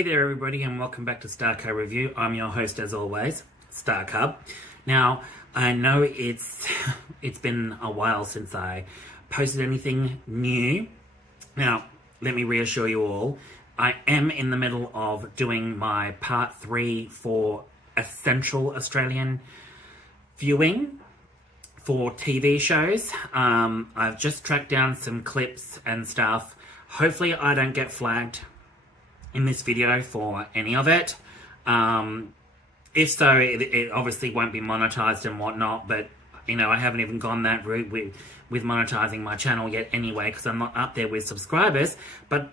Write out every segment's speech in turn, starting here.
Hey there everybody, and welcome back to Star Cub Review. I'm your host as always, Star Cub. Now, I know it's been a while since I posted anything new. Now, let me reassure you all, I am in the middle of doing my part 3 for Essential Australian viewing for TV shows. I've just tracked down some clips and stuff. Hopefully I don't get flagged in this video for any of it. If so, it obviously won't be monetized and whatnot, but you know, I haven't even gone that route with monetizing my channel yet anyway, because I'm not up there with subscribers. But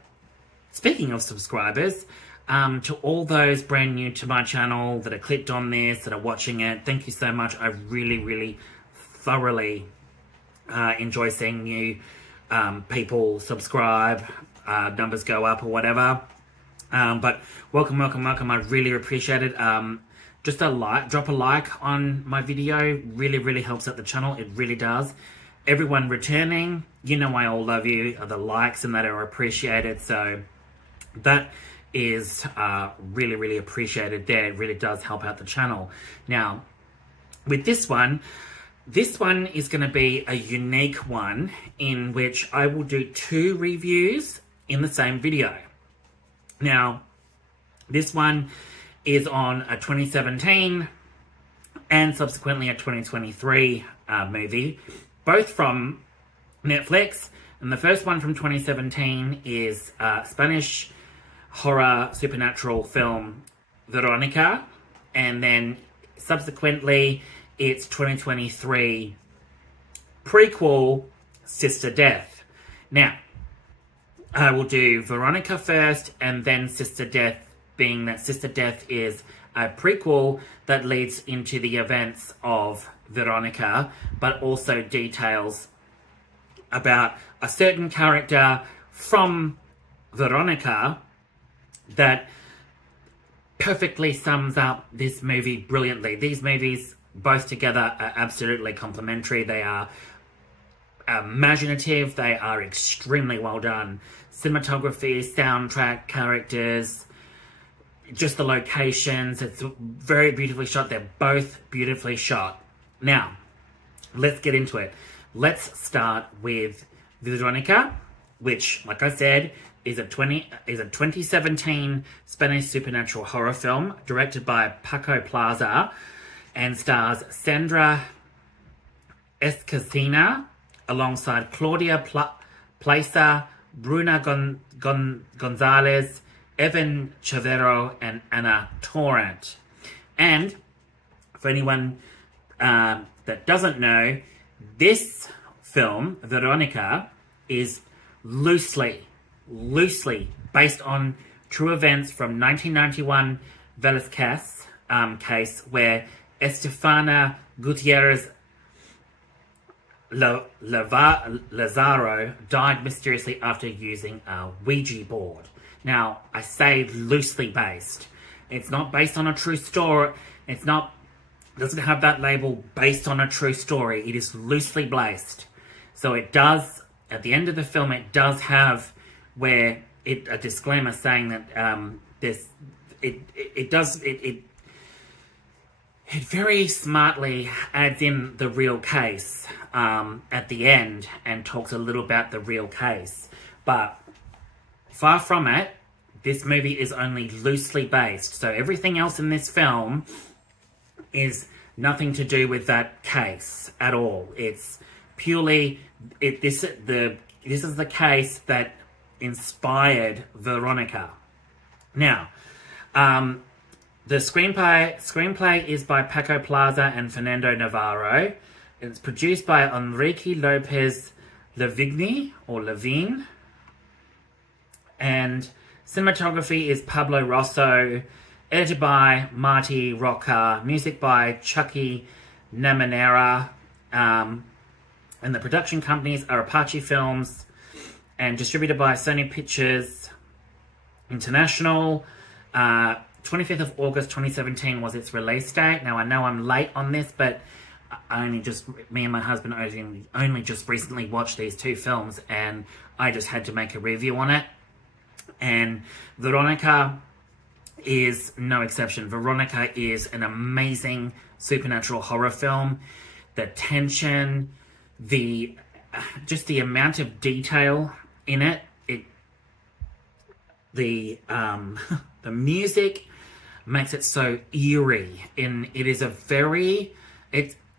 speaking of subscribers, to all those brand new to my channel that are clicked on this, that are watching it, thank you so much. I really thoroughly enjoy seeing new people subscribe, numbers go up or whatever. But welcome. I really appreciate it. Just drop a like on my video. Really helps out the channel. It really does. Everyone returning, you know I all love you. The likes and that are appreciated. So that is really appreciated there. It really does help out the channel. Now, with this one is going to be a unique one in which I will do 2 reviews in the same video. Now, this one is on a 2017 and subsequently a 2023 movie, both from Netflix. And the first one from 2017 is Spanish horror supernatural film Veronica, and then subsequently it's 2023 prequel Sister Death. Now, I will do Veronica first and then Sister Death, being that Sister Death is a prequel that leads into the events of Veronica, but also details about a certain character from Veronica that perfectly sums up this movie brilliantly. These movies, both together, are absolutely complementary. They are imaginative, they are extremely well done. Cinematography, soundtrack, characters, just the locations, it's very beautifully shot. They're both beautifully shot. Now, let's get into it. Let's start with Veronica, which, like I said, is a 2017 Spanish supernatural horror film directed by Paco Plaza and stars Sandra Escacena alongside Claudia Plaza, Bruna Gonzalez, Evan Chavero, and Ana Torrent. And for anyone that doesn't know, this film, Veronica, is loosely based on true events from 1991 Velázquez case, where Estefana Gutierrez Lazaro died mysteriously after using a Ouija board. Now, I say loosely based. It's not based on a true story. Doesn't have that label, based on a true story. It is loosely based. So it does, at the end of the film, it does have a disclaimer saying that it very smartly adds in the real case at the end and talks a little about the real case. But far from it, this movie is only loosely based. So everything else in this film is nothing to do with that case at all. It's purely this is the case that inspired Veronica. Now, the screenplay is by Paco Plaza and Fernando Navarro. It's produced by Enrique Lopez Levine, and cinematography is Pablo Rosso, edited by Marty Roca, music by Chucky Namanera, and the production companies are Apache Films, and distributed by Sony Pictures International. 25th of August 2017 was its release date. Now, I know I'm late on this, but me and my husband only just recently watched these 2 films, and I just had to make a review on it. And Veronica is no exception. Veronica is an amazing supernatural horror film. The tension, just the amount of detail in it, the music makes it so eerie. And it is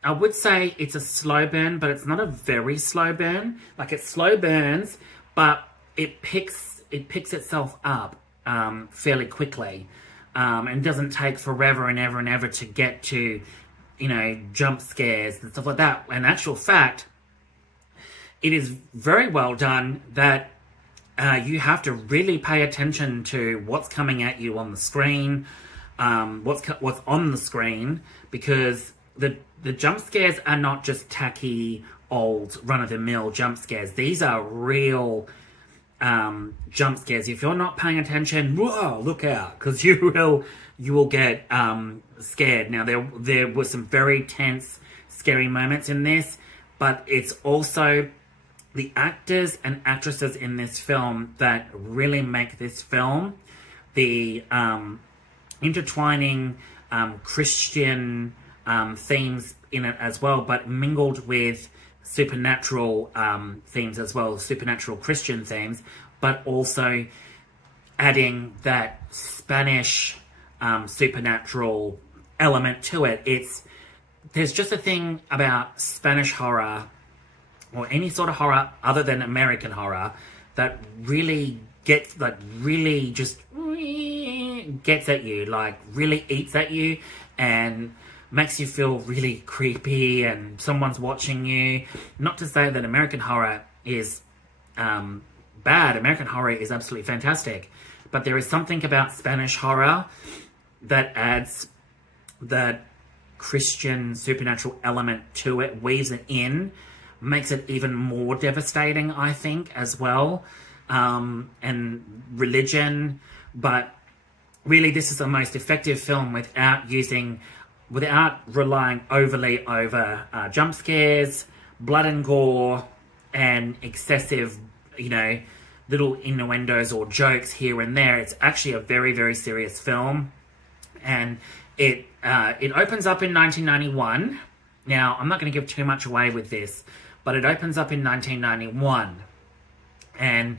I would say it's a slow burn, but it's not a very slow burn. Like, it slow burns, but it picks itself up fairly quickly, and doesn't take forever and ever and ever to get to, jump scares and stuff like that. In actual fact, it is very well done that you have to really pay attention to what's coming at you on the screen, what's on the screen, because the jump scares are not just tacky, old, run-of-the-mill jump scares. These are real jump scares. If you're not paying attention, whoa, look out, because you will get scared. Now, there were some very tense, scary moments in this, but it's also the actors and actresses in this film that really make this film. The intertwining Christian themes in it as well, but mingled with supernatural themes as well, supernatural Christian themes, but also adding that Spanish supernatural element to it. There's just a thing about Spanish horror, or any sort of horror other than American horror, that really gets at you, like really eats at you, and makes you feel really creepy and someone's watching you. Not to say that American horror is bad. American horror is absolutely fantastic. But there is something about Spanish horror that adds that Christian supernatural element to it, weaves it in, makes it even more devastating, I think, as well. And religion. But really, this is the most effective film without relying overly over jump scares, blood and gore, and excessive, little innuendos or jokes here and there. It's actually a very, very serious film. And it opens up in 1991. Now, I'm not going to give too much away with this, but it opens up in 1991. And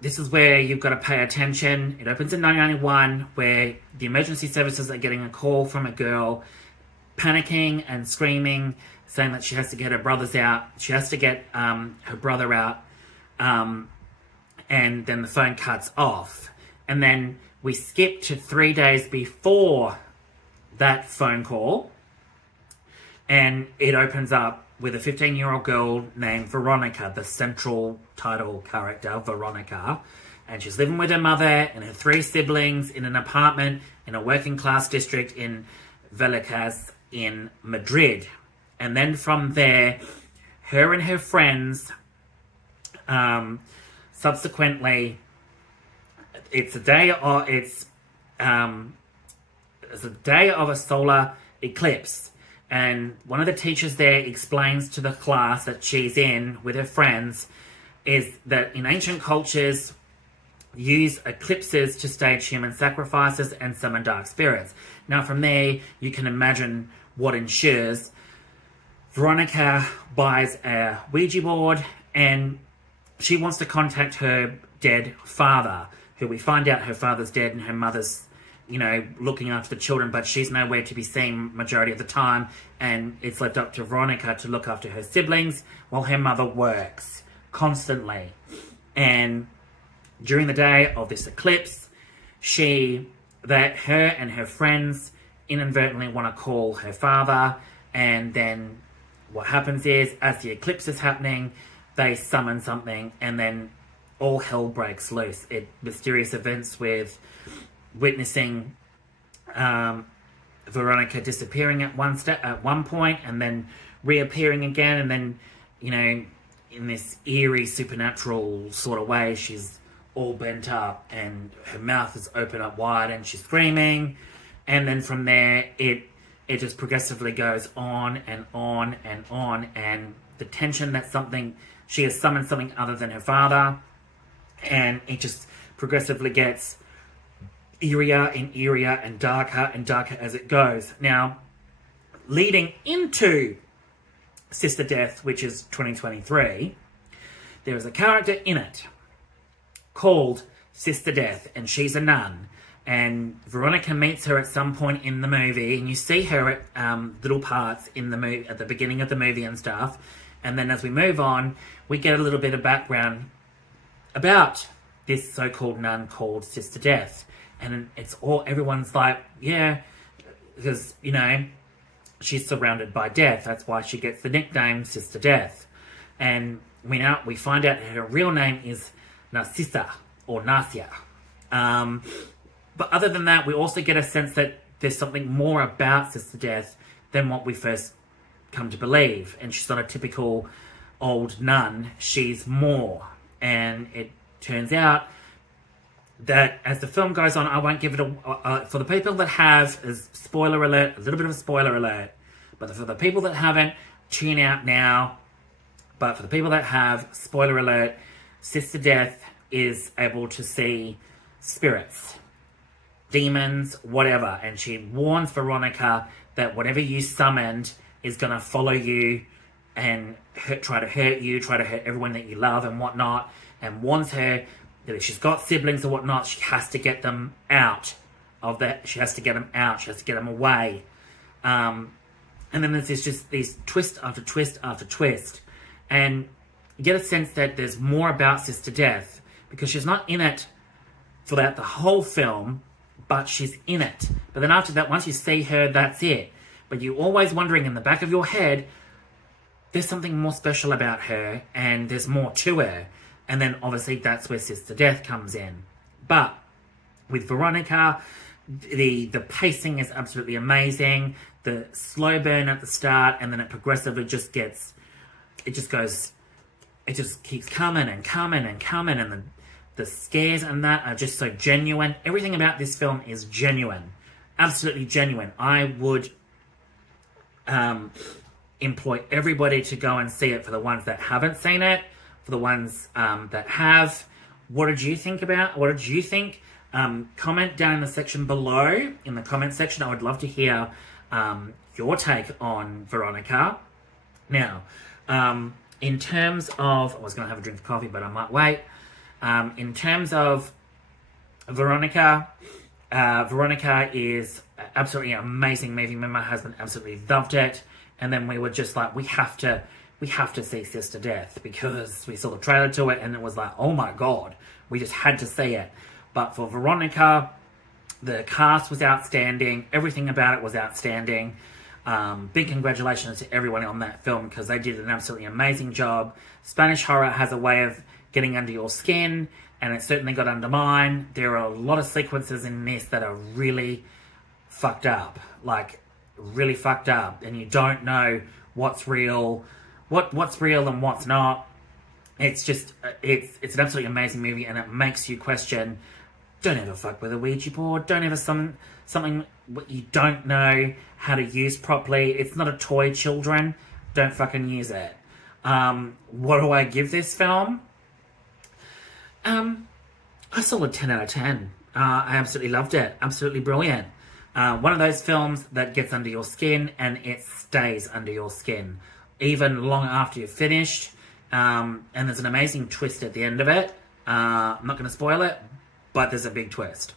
this is where you've got to pay attention. It opens in 1991, where the emergency services are getting a call from a girl panicking and screaming, saying that she has to get her brothers out. She has to get her brother out. And then the phone cuts off. And then we skip to 3 days before that phone call. And it opens up with a 15-year-old girl named Veronica, the central title character, Veronica. And she's living with her mother and her 3 siblings in an apartment in a working-class district in Vallecas in Madrid. And then from there, her and her friends, subsequently, it's a day of a solar eclipse. And one of the teachers there explains to the class that she's in with her friends is that in ancient cultures, use eclipses to stage human sacrifices and summon dark spirits. Now from there, you can imagine what ensues. Veronica buys a Ouija board and she wants to contact her dead father, who we find out her father's dead and her mother's looking after the children, but she's nowhere to be seen majority of the time, and it's left up to Veronica to look after her siblings while her mother works constantly. And during the day of this eclipse, her and her friends inadvertently want to call her father, and then what happens is, as the eclipse is happening, they summon something, and then all hell breaks loose. Mysterious events with witnessing Veronica disappearing at one point and then reappearing again, and then in this eerie supernatural sort of way, she's all bent up and her mouth is open up wide and she's screaming. And then from there it just progressively goes on and on and on, and the tension that she has summoned something other than her father, and it just progressively gets eerier and eerier and darker as it goes. Now, leading into Sister Death, which is 2023, there is a character in it called Sister Death, and she's a nun. And Veronica meets her at some point in the movie, and you see her at little parts in the movie at the beginning of the movie and stuff. And then as we move on, we get a little bit of background about this so-called nun called Sister Death. And it's all, everyone's like, yeah, because, you know, she's surrounded by death. That's why she gets the nickname Sister Death. And we find out her real name is Narcissa, or Narcia. But other than that, we also get a sense that there's something more about Sister Death than what we first come to believe. And she's not a typical old nun. She's more. And it turns out that as the film goes on, I won't give it for the people that have, as spoiler alert, a little bit of a spoiler alert. But for the people that haven't, tune out now. But for the people that have, spoiler alert, Sister Death is able to see spirits, demons, whatever. And she warns Veronica that whatever you summoned is going to follow you and try to hurt you, try to hurt everyone that you love and whatnot. And warns her that if she's got siblings or whatnot, she has to get them out of that. She has to get them out. She has to get them away. And then there's just these twist after twist after twist. And you get a sense that there's more about Sister Death, because she's not in it throughout the whole film, but she's in it. But then after that, once you see her, that's it. But you're always wondering in the back of your head, there's something more special about her, and there's more to her. And then obviously that's where Sister Death comes in. But with Veronica, the pacing is absolutely amazing. The slow burn at the start, and then it progressively just gets, it just keeps coming and coming and coming, and the scares and that are just so genuine. Everything about this film is genuine. Absolutely genuine. I would employ everybody to go and see it, for the ones that haven't seen it, for the ones that have. What did you think about? What did you think? Comment down in the section below, in the comment section. I would love to hear your take on Veronica. Now, in terms of, I was going to have a drink of coffee, but I might wait. In terms of Veronica, Veronica is absolutely an amazing movie. Me and my husband absolutely loved it. And then we were just like, we have to see Sister Death, because we saw the trailer to it and it was like, oh my God, we just had to see it. But for Veronica, the cast was outstanding. Everything about it was outstanding. Big congratulations to everyone on that film, because they did an absolutely amazing job. Spanish horror has a way of getting under your skin, and it certainly got under mine. There are a lot of sequences in this that are really fucked up. Like, really fucked up. And you don't know what's real, what's real and what's not. It's just, it's an absolutely amazing movie, and it makes you question, don't ever fuck with a Ouija board. Don't ever something you don't know how to use properly. It's not a toy, children. Don't fucking use it. What do I give this film? I saw a 10 out of 10. I absolutely loved it. Absolutely brilliant. One of those films that gets under your skin, and it stays under your skin, even long after you've finished. And there's an amazing twist at the end of it. I'm not going to spoil it, but there's a big twist.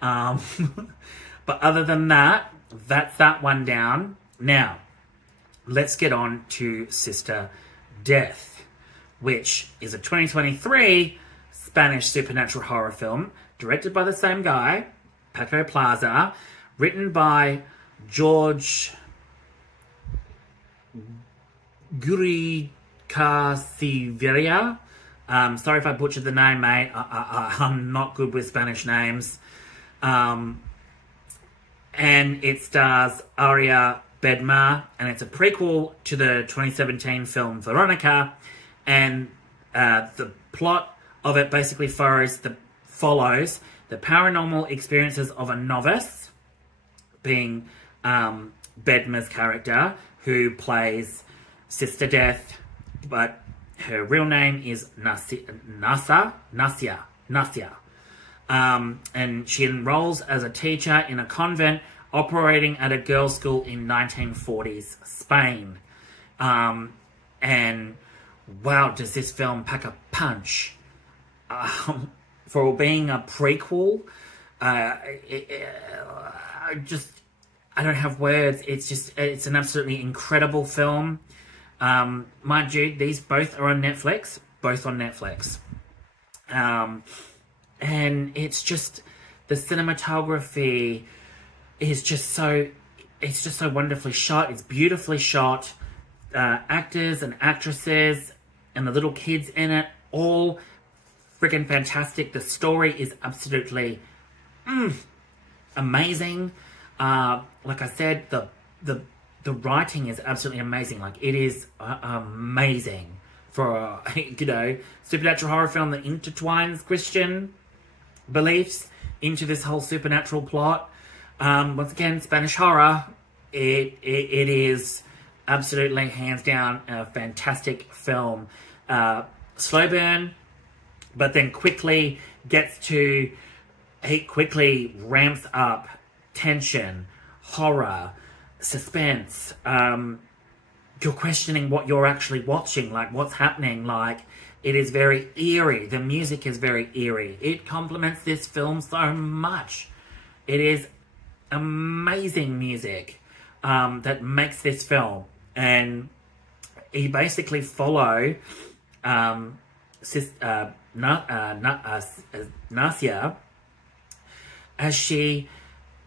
But other than that, that's that one down. Now, let's get on to Sister Death, which is a 2023 Spanish supernatural horror film, directed by the same guy, Paco Plaza, written by George Guricasiveria. Sorry if I butchered the name, mate. I'm not good with Spanish names. And it stars Aria Bedmar, and it's a prequel to the 2017 film Veronica. And the plot of it basically follows the paranormal experiences of a novice, being Bedmar's character, who plays Sister Death, but her real name is Narcia. And she enrolls as a teacher in a convent operating at a girls' school in 1940s Spain. And wow, does this film pack a punch. For being a prequel, I don't have words. It's an absolutely incredible film. Mind you, these both are on Netflix. Both on Netflix. And it's just, the cinematography is just so, it's just so wonderfully shot. It's beautifully shot. Actors and actresses and the little kids in it, all freaking fantastic. The story is absolutely amazing. Like I said, the writing is absolutely amazing. Like, it is amazing for a, supernatural horror film that intertwines Christian beliefs into this whole supernatural plot. Once again, Spanish horror. It is absolutely, hands down, a fantastic film. Slow burn, but then quickly ramps up tension, horror, suspense. You're questioning what you're actually watching, like what's happening. Like, it is very eerie. The music is very eerie. It complements this film so much. It is amazing music that makes this film. And you basically follow Nasia as she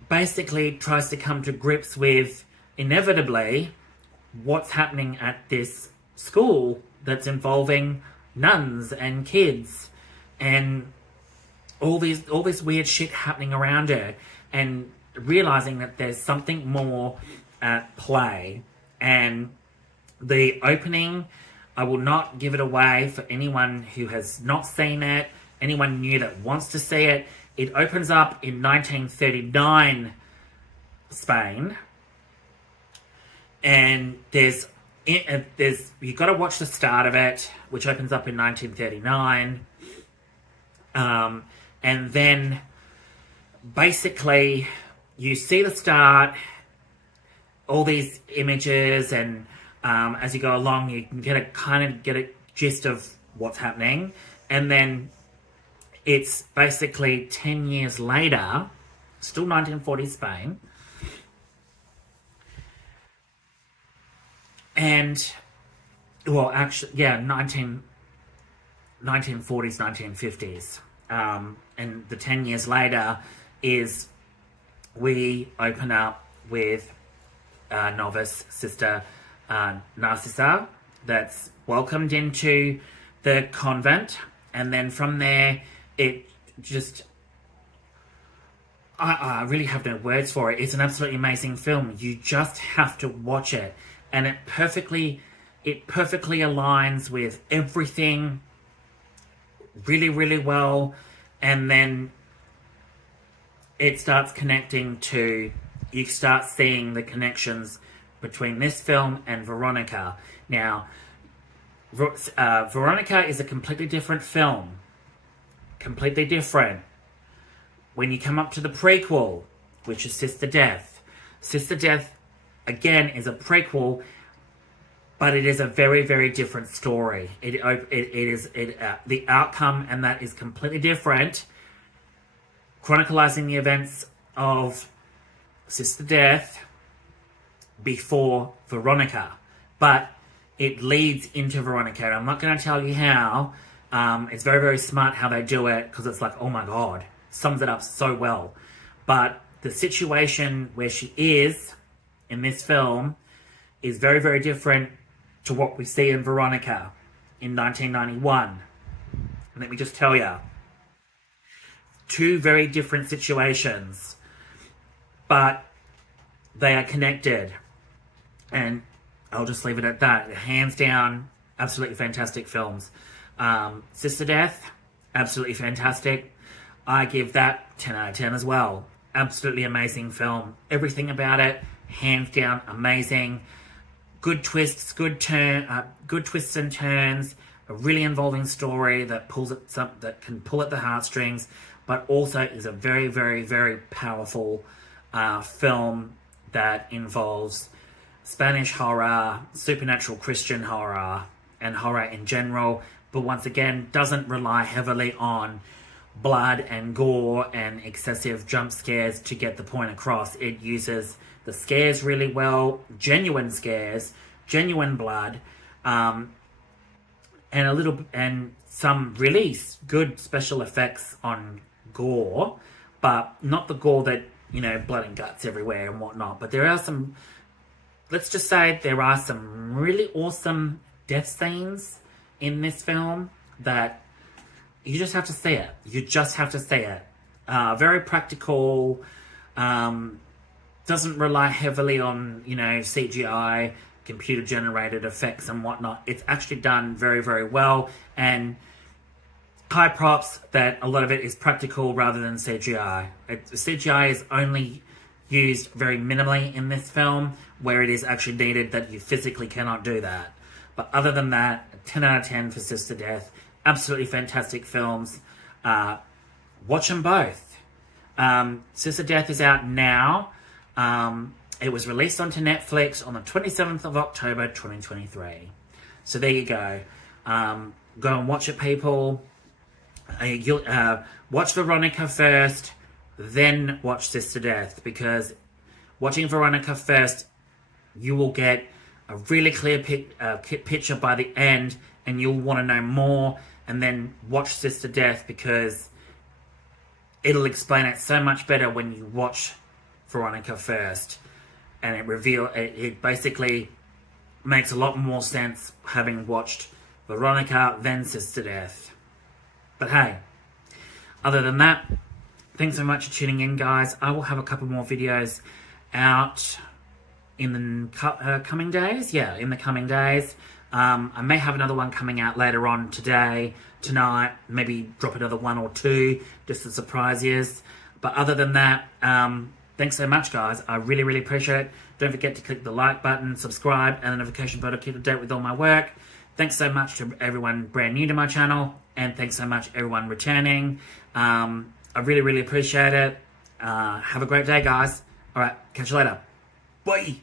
basically tries to come to grips with, inevitably, what's happening at this school that's involving nuns and kids and all this weird shit happening around her, and realizing that there's something more at play. And the opening, I will not give it away for anyone who has not seen it, anyone new that wants to see it. It opens up in 1939 Spain, and you've got to watch the start of it, which opens up in 1939, and then basically you see the start, all these images, and as you go along, you can get a gist of what's happening. And then it's basically 10 years later, still 1940s Spain. And, well, actually, yeah, 1940s, 1950s. And the 10 years later is we open up with novice sister Narcissa that's welcomed into the convent, and then from there it just, I really have no words for it. It's an absolutely amazing film. You just have to watch it, and it perfectly aligns with everything really, really well. And then it starts connecting to, you start seeing the connections between this film and Veronica. Now, Veronica is a completely different film. Completely different. When you come up to the prequel, which is Sister Death. Sister Death, again, is a prequel, but it is a very, very different story. The outcome and that is completely different. Chronicalizing the events of Sister Death before Veronica, but it leads into Veronica. And I'm not going to tell you how. It's very, very smart how they do it, because it's like, oh my god, sums it up so well. But the situation where she is in this film is very, very different to what we see in Veronica in 1991. Let me just tell you, two very different situations, but they are connected. And I'll just leave it at that. Hands down, absolutely fantastic films. Sister Death, absolutely fantastic. I give that 10 out of 10 as well. Absolutely amazing film. Everything about it, hands down, amazing. Good twists, good twists and turns. a really involving story that that can pull at the heartstrings, but also is a very, very, very powerful film that involves Spanish horror, supernatural Christian horror, and horror in general, but once again doesn't rely heavily on blood and gore and excessive jump scares to get the point across. It uses the scares really well, genuine scares, genuine blood, and some really good special effects on gore, but not the gore that, you know, blood and guts everywhere and whatnot. But there are some, let's just say there are some really awesome death scenes in this film that you just have to see it. You just have to see it. Very practical. Doesn't rely heavily on, you know, CGI, computer-generated effects and whatnot. It's actually done very, very well. And high props that a lot of it is practical rather than CGI. CGI is only used very minimally in this film, where it is actually needed that you physically cannot do that. But other than that, 10 out of 10 for Sister Death. Absolutely fantastic films. Watch them both. Sister Death is out now. It was released onto Netflix on the 27th of October 2023. So there you go. Go and watch it, people. Watch Veronica first, then watch Sister Death, because watching Veronica first, you will get a really clear picture by the end, and you'll want to know more. And then watch Sister Death, because it'll explain it so much better when you watch Veronica first. And it basically makes a lot more sense having watched Veronica then Sister Death. But hey, other than that, thanks so much for tuning in, guys. I will have a couple more videos out in the coming days. Yeah, in the coming days. I may have another one coming out later on today, tonight, maybe drop another one or two just to surprise you. But other than that, thanks so much, guys. I really, really appreciate it. Don't forget to click the like button, subscribe, and the notification bell to keep up to date with all my work. Thanks so much to everyone brand new to my channel, and thanks so much everyone returning. I really, really appreciate it. Have a great day, guys. All right, catch you later. Bye.